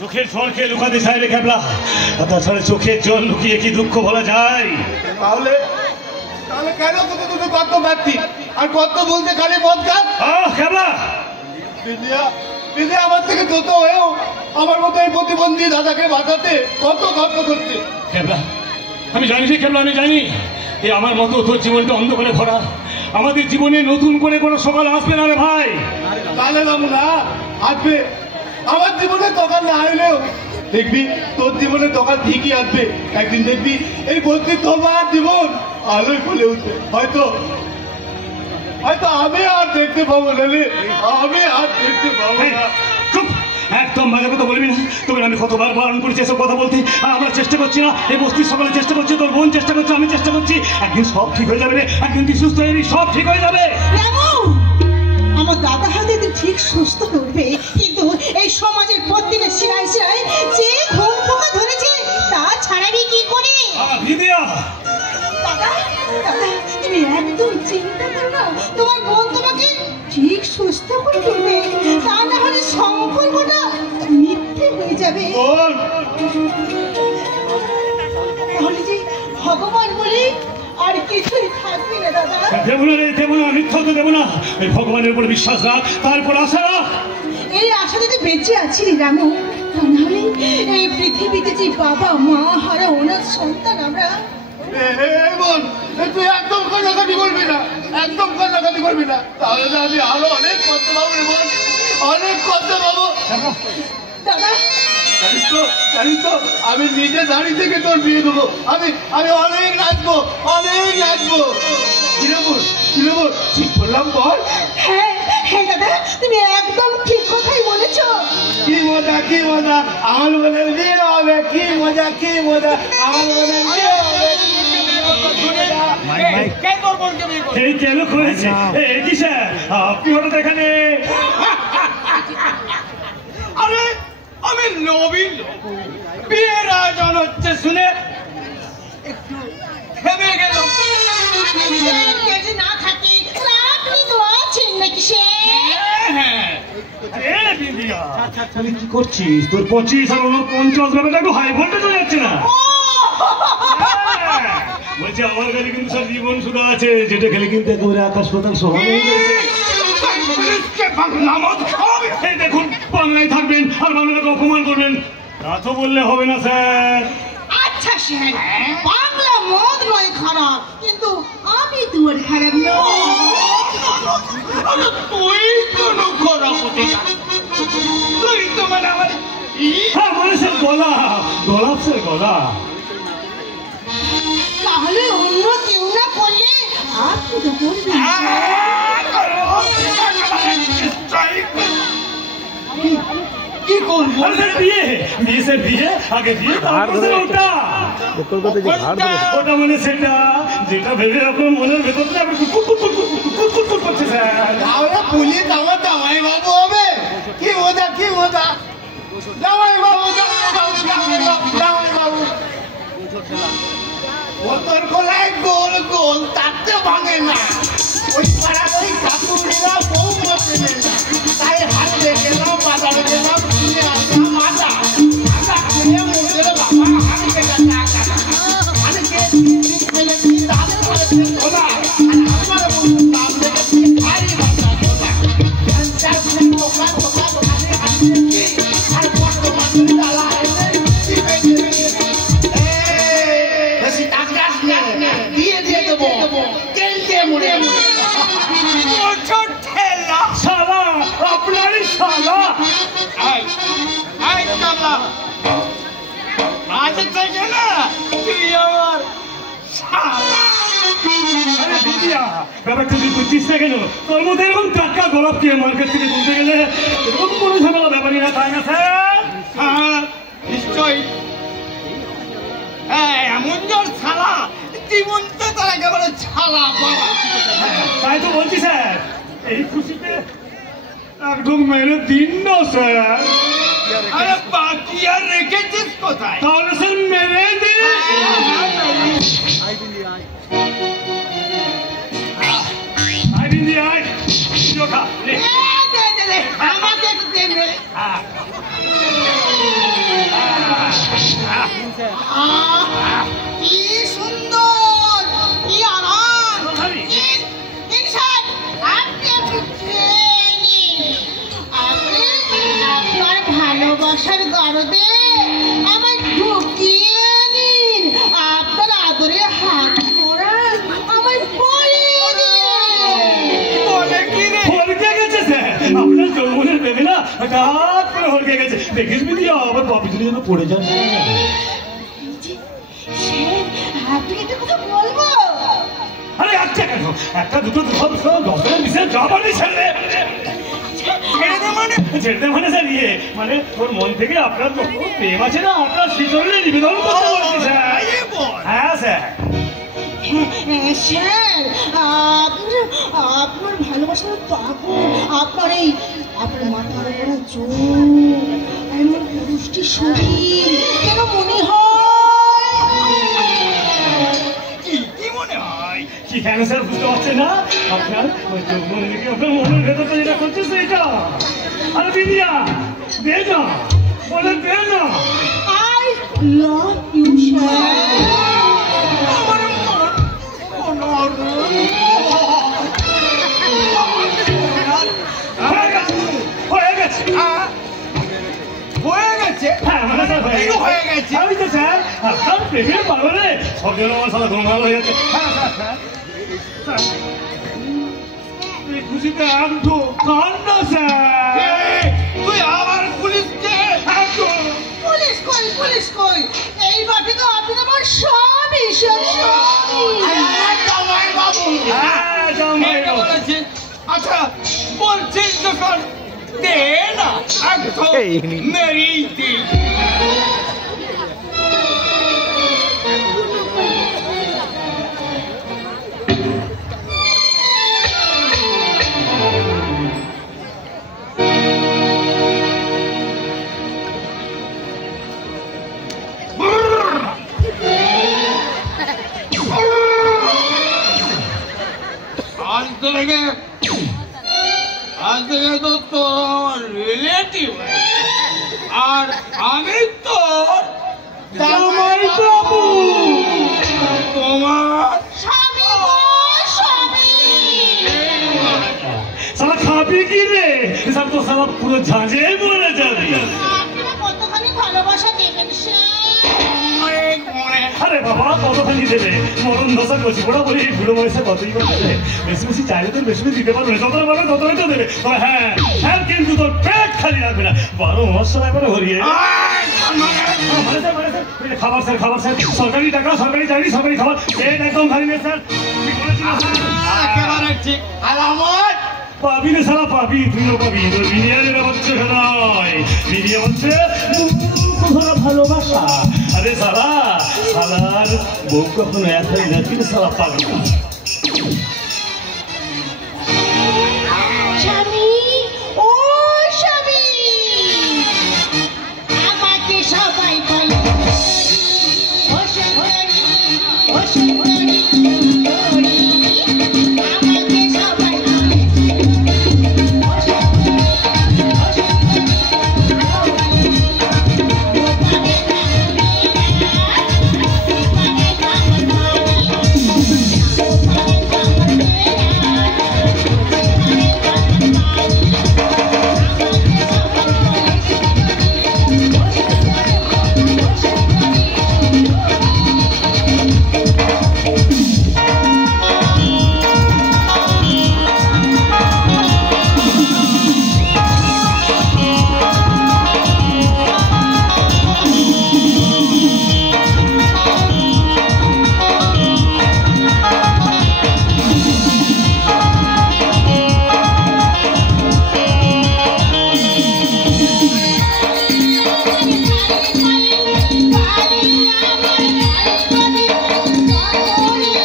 চোখের জলকে লুকাতে চাই রে ক্যাবলা, তাছাড়া চোখের জল লুকিয়ে কি দুঃখ বলা যায়? তাহলে তাহলে কেন তোকে দুটো কত ব্যক্তি আর কত বলতে খালি বদকার? ক্যাবলা, বিদিয়া আমার থেকে দ্রুত হয়েও আমার মতো এই প্রতিবন্ধী দাদাকে বাঁচাতে কত কষ্ট করছে। ক্যাবলা, আমি জানি যে ক্যাবলা, আমি জানি এই আমার মতো তোর জীবনটা অন্ধকারে ভরা। আমাদের জীবনে নতুন করে কোনো সকাল আসবে না রে ভাই। তাহলে বাবু না আসবে, আমার জীবনে দোকান না হইলেও দেখবি তোর জীবনে দোকান ঠিকই আসবে। একদিন দেখবি এই বলছি তোমার জীবন আলোয় বলে উঠবে। হয়তো হয়তো আমি আর দেখতে পাবো না রে, আমি আর দেখতে পাবো না। চুপ, একদম বাজে কথা বলবি না। তোকে আমি কতবার বারণ করেছি এসব কথা বলতে, আর আমরা চেষ্টা করছি না। এই বস্তির সকালে চেষ্টা করছি, তোর বোন চেষ্টা করছে, আমি চেষ্টা করছি। একদিন সব ঠিক হয়ে যাবে রে, একদিন তুই সুস্থ হয়ে সব ঠিক হয়ে যাবে। আমার দাদা হাতে ঠিক সুস্থ করবে, কিন্তু এই সমাজের প্রত্যেকের শিরায় শিরায় যে ঘুম পোকা ধরেছে তা ছাড়াবি কি করে? দাদা, দাদা, তুমি একদম চিন্তা করো না, তোমার বোন তোমাকে ঠিক সুস্থ করে তুলবে। তা না হলে সম্পর্কটা মিথ্যে হয়ে যাবে। তাহলে যে ভগবান বলে আর কিছুই থাকবে না দাদা। দেবো না রে, দেবো না, মিথ্যা তো দেবো না। ওই ভগবানের উপর বিশ্বাস রাখ, তারপর আশা রাখ। এই আশা যদি বেঁচে আছি রে রামু, তাহলে এই পৃথিবীতে যে বাবা মা হারা অনাথ সন্তান আমরা। বোন, তুই একদম কান্নাকাটি করবি না, একদম কান্নাকাটি করবি না, তাহলে আমি আরো অনেক কষ্ট পাবো রে বোন, অনেক কষ্ট পাবো। দাদা, জানিস তো আমি নিজে দাঁড়িয়ে থেকে তোর বিয়ে দেবো। আমি আমি অনেক নাচবো, অনেক নাচবো। কিরবো ঠিক বললাম বল? হ্যাঁ হ্যাঁ দাদা, তুমি একদম ঠিক কথাই বলেছো। কি মজা, কি মজা, আমার বোনের বিয়ে হবে। কি মজা, কি মজা, আমার বোনের বিয়ে হবে। এই কেন করেছে? কি স্যার, আপনি হঠাৎ এখানে? আরে আমি নবীন, বিয়ের আয়োজন হচ্ছে শুনে একটু থেমে গেল। না থাকি আপনি তো আছেন নাকি সে? তুই কি করছিস? তোর 25 আর 49 ব্যাপারটা একটু হাই ভোল্টেজ হয়ে যাচ্ছে না? বলছি আমার কাছে কিন্তু স্যার জীবন সুধা আছে, যেটা খেলে কিন্তু একেবারে আকাশ পাতাল সমান হয়ে গেছে। দেখুন, বাংলায় থাকবেন আর বাংলাকে অপমান করবেন, তা তো বললে হবে না স্যার। আচ্ছা স্যার, বাংলা মদ নয় খারাপ, কিন্তু আমি তোমার খারাপ নই। তুই কোন খারাপ হতে না, তুই তো মানে আমার মানুষের গলা, গোলাপ স্যার গলা। তাহলে অন্য কেউ না করলে আপনি তো করবেন। কি করবো? বিয়ে বিয়ে স্যার, বিয়ে আগে বিয়ে, ওটা ওটা মানে সেটা যেটা ভেবে আপনার মনের ভেতরটা করছে স্যার। তাহলে পুলিশ আমার জামাই বাবু হবে। কি মজা, কি মজা, জামাই বাবু, জামাই বাবু, জামাই বাবু, জামাই বাবু। ওতর গলায় গোল গোল, তাতে ভাঙে না। ওই পাড়ার ওই কাকুরা বউ মতে নেই না, তাই হাতে গেলাম, বাজারে গেলাম, কিনে আসলাম মাজা। মাজা খেয়ে মুখের বাবা হাতে গেছে আগা। হাতে ফেলে দিয়ে দাঁড়ে বলেছে তোলা, আর আমার বন্ধু দাম দেখেছি ভারী বাচ্চা তোলা। চার ফুলে টোকা টোকা দোকানে হাতে কি, আর কত মাছের ডালা এনে চিপে চিপে বেশি টাকাস নে, দিয়ে দিয়ে দেবো, তেল দিয়ে মুড়ে মুড়ে। শালা, আপনারই শালা। ব্যাপারটা তুই বুঝছিস না কেন? তোর মধ্যে এরকম টাটকা গোলাপ দিয়ে মার্কেট থেকে তুলতে গেলে এরকম কোনো ঝামেলা ব্যাপারই না, তাই না স্যার? নিশ্চয়ই এমন জ্বর ছাড়া জীবন তো তার একেবারে ছাড়া বাবা। তাই তো বলছি স্যার, এই খুশিতে একদম মেরে দিন না স্যার। আরে বাকি আর রেখেছিস কোথায়? তাহলে স্যার মেরে দিন। আমাকে কি সুন্দর, কি আরাম। দিন সাহেব, আপনি একটু খেয়ে নিন। আপনি আপনার ভালোবাসার গরদে আমায় ঢুকিয়ে নিন। আপনার আদরে হাত মোড়া আমায় পরিয়ে দিন। বলে কি রে? হলকে গেছে স্যার, আপনার যৌবনের প্রেমে না হঠাৎ করে হলকে গেছে। দেখিস বিধি আবার পপিগুলি যেন পড়ে যায়। আপনি এটা কথা বলবো? আরে একটা কেন, একটা দুটো দশের বিশেষ জবানি ছেড়ে ছেড়ে দে মানে স্যার ইয়ে মানে ওর মন থেকে আপনার যখন প্রেম আছে না আপনার শীতলে নিবেদন করতে বলছি স্যার। হ্যাঁ স্যার। স্যার, আপনার ভালোবাসার পাগল, আপনার মাথার উপরে চোখ, এমন পুরুষটি শরীর কেন মনে কি মনে হয়? কি কেন স্যার বুঝতে পারছেন না? আপনার ওই যৌবন থেকে আপনার মনের ভেতরটা যেটা করছে সেটা। আরে বিদিয়া দে না, বলে দে না। I love you, sir. হয়ে গেছে হয়ে গেছে? হ্যাঁ মানে স্যার হয়ে গেছে। আমি তো স্যার আপনার প্রেমের পাগলে সব জন আমার সাথে ঘুম ভালো হয়ে যাচ্ছে। হ্যাঁ স্যার স্যার এই খুশিতে একটু কান্না স্যার। তুই আবার পুলিশকে পুলিশ কই? এই বাড়িতে তো আপনি আমার স্বামী, স্বামী। জামাই বাবু, হ্যাঁ জামাই এটা বলেছে। আচ্ছা বলছিস যখন দে না একটু মেরি দি। আজ থেকে তো তোর আমার রিলেটিভ আর আমি তোর জামাই বাবু। তোমার স্বামী গো, স্বামী। সালা খাবি কি রে? সব তো সালা পুরো ঝাঁঝে মরে যাবি। আপনারা কতখানি ভালোবাসা দেবেন স্যার? অনেক মনে। আরে বাবা কতখানি দেবে? মরণ দশা কচি পড়া বলি বুড়ো বয়সে কতই করে দেবে। বেশি বেশি চাইলে তো বেশি বেশি দিতে পারবে না, যতটা পারবে ততটাই তো দেবে। তবে হ্যাঁ হ্যাঁ কিন্তু তোর পেট খালি রাখবে না, 12 মাস সময় করে হরিয়ে। খাবার স্যার খাবার স্যার, সরকারি টাকা সরকারি চাকরি সরকারি খাবার, পেট একদম খালি নেই স্যার। ঠিক বলেছিলাম স্যার। একেবারে ঠিক। আলামত পাবি রে সালা পাবি, তুইও পাবি। তোর বিরিয়ানির হচ্ছে নয়, বিরিয়া হচ্ছে ভালোবাসা। আরে সালা সালার বউ কখনো এক হয় না, কিন্তু সালা পাবি।